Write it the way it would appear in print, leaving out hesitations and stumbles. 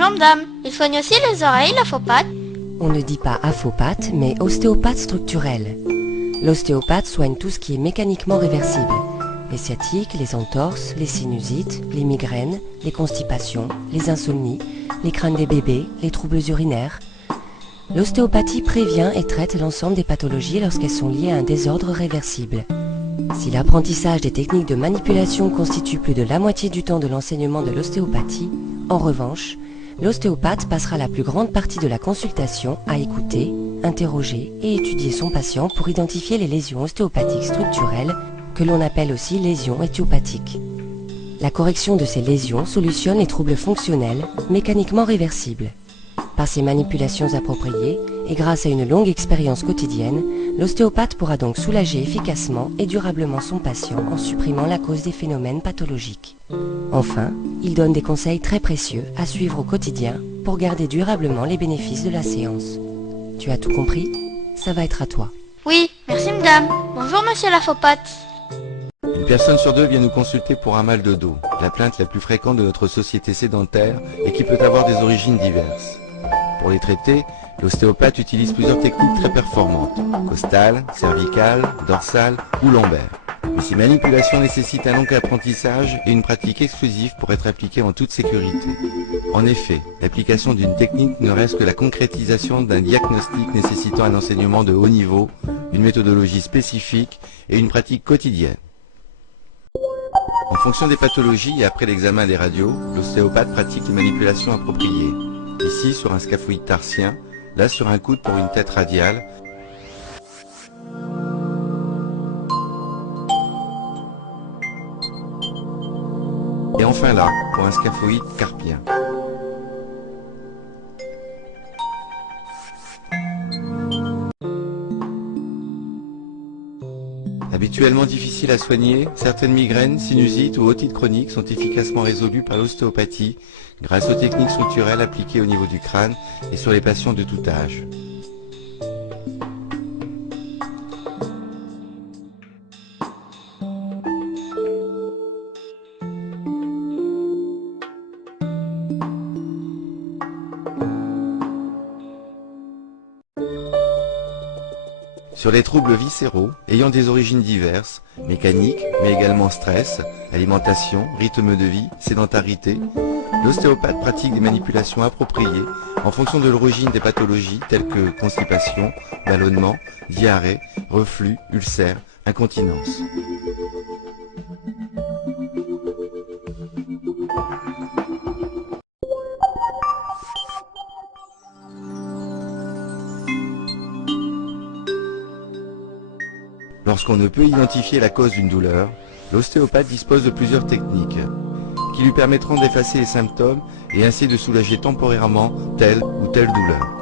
Bonjour madame, il soigne aussi les oreilles, l'ophopathe? On ne dit pas aphopathe, mais ostéopathe structurel. L'ostéopathe soigne tout ce qui est mécaniquement réversible. Les sciatiques, les entorses, les sinusites, les migraines, les constipations, les insomnies, les crânes des bébés, les troubles urinaires. L'ostéopathie prévient et traite l'ensemble des pathologies lorsqu'elles sont liées à un désordre réversible. Si l'apprentissage des techniques de manipulation constitue plus de la moitié du temps de l'enseignement de l'ostéopathie, en revanche, l'ostéopathe passera la plus grande partie de la consultation à écouter, interroger et étudier son patient pour identifier les lésions ostéopathiques structurelles, que l'on appelle aussi lésions étiopathiques. La correction de ces lésions solutionne les troubles fonctionnels, mécaniquement réversibles. Par ces manipulations appropriées, et grâce à une longue expérience quotidienne, l'ostéopathe pourra donc soulager efficacement et durablement son patient en supprimant la cause des phénomènes pathologiques. Enfin, il donne des conseils très précieux à suivre au quotidien pour garder durablement les bénéfices de la séance. Tu as tout compris? Ça va être à toi. Oui, merci madame. Bonjour monsieur l'ophopathe. Une personne sur deux vient nous consulter pour un mal de dos, la plainte la plus fréquente de notre société sédentaire et qui peut avoir des origines diverses. Pour les traiter, l'ostéopathe utilise plusieurs techniques très performantes, costales, cervicales, dorsales ou lombaires. Mais ces manipulations nécessitent un long apprentissage et une pratique exclusive pour être appliquées en toute sécurité. En effet, l'application d'une technique ne reste que la concrétisation d'un diagnostic nécessitant un enseignement de haut niveau, une méthodologie spécifique et une pratique quotidienne. En fonction des pathologies et après l'examen des radios, l'ostéopathe pratique les manipulations appropriées. Ici sur un scaphoïde tarsien, là sur un coude pour une tête radiale. Et enfin là, pour un scaphoïde carpien. Habituellement difficiles à soigner, certaines migraines, sinusites ou otites chroniques sont efficacement résolues par l'ostéopathie grâce aux techniques structurelles appliquées au niveau du crâne et sur les patients de tout âge. Sur les troubles viscéraux, ayant des origines diverses, mécaniques, mais également stress, alimentation, rythme de vie, sédentarité, l'ostéopathe pratique des manipulations appropriées en fonction de l'origine des pathologies telles que constipation, ballonnement, diarrhée, reflux, ulcère, incontinence. Lorsqu'on ne peut identifier la cause d'une douleur, l'ostéopathe dispose de plusieurs techniques qui lui permettront d'effacer les symptômes et ainsi de soulager temporairement telle ou telle douleur.